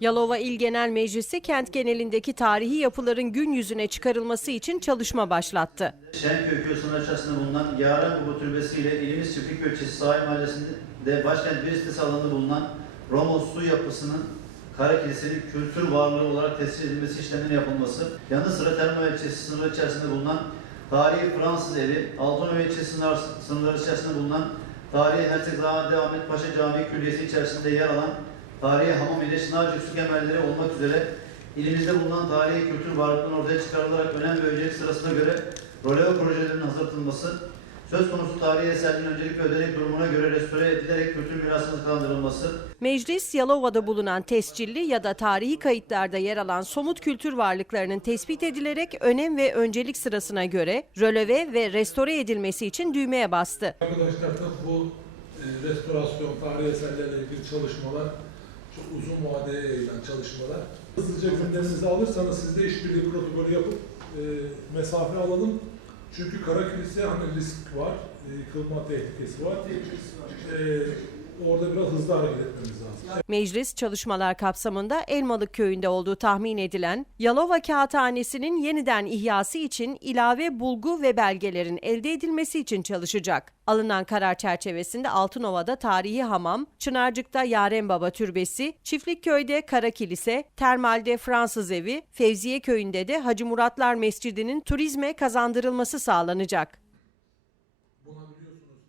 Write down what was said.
Yalova İl Genel Meclisi kent genelindeki tarihi yapıların gün yüzüne çıkarılması için çalışma başlattı. Şenköy köy içerisinde bulunan Yaren Baba Türbesi ile ilimiz Çiftlikköy ilçesi Sahil Mahallesi'nde başkent bir sitesi alanında bulunan Romos su yapısının Kara Kilise'nin kültür varlığı olarak tescil edilmesi işleminin yapılması, yanı sıra Termo ilçesi sınırı içerisinde bulunan tarihi Fransız evi, Altınova ilçesi sınır- sınırları içerisinde bulunan tarihi Hercegzade Ahmet Paşa Camii Külliyesi içerisinde yer alan tarihi hamam ile Çınarcık su kemerleri olmak üzere ilimizde bulunan tarihi kültür varlıkların ortaya çıkarılarak önem ve öncelik sırasına göre roleo projelerinin hazırlatılması, söz konusu tarihi eserlerin öncelik ve ödenek durumuna göre restore edilerek kültür mirasının kazandırılması, Meclis, Yalova'da bulunan tescilli ya da tarihi kayıtlarda yer alan somut kültür varlıklarının tespit edilerek önem ve öncelik sırasına göre röleve ve restore edilmesi için düğmeye bastı. Arkadaşlar da bu e, restorasyon, tarihi eserlerle ilgili çalışmalar çok uzun vadeye yayılan çalışmalar. Hızlıca gündeminizi alırsanız siz de işbirliği protokolü yapıp e, mesafe alalım. Çünkü Kara Kilise hani risk var, e, yıkılma tehlikesi var. Orada biraz hızlı hareket etmemiz lazım. Meclis çalışmalar kapsamında Elmalık köyünde olduğu tahmin edilen Yalova Kağıthanesi'nin yeniden ihyası için ilave bulgu ve belgelerin elde edilmesi için çalışacak. Alınan karar çerçevesinde Altınova'da tarihi hamam, Çınarcık'ta Yaren Baba Türbesi, Çiftlikköy'de Kara Kilise, Termal'de Fransız Evi, Fevziye Köyü'nde de Hacı Muratlar Mescidi'nin turizme kazandırılması sağlanacak.